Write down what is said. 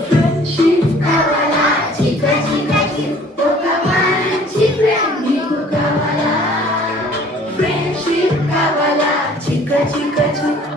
friendship కావాలా చిక్క చిక్క చిక్ ఒక మంచి ఫ్రెండ్ నీకు కావాలా ఫ్రెండ్షిప్ కావాలా చిక్క చిక్క చిక్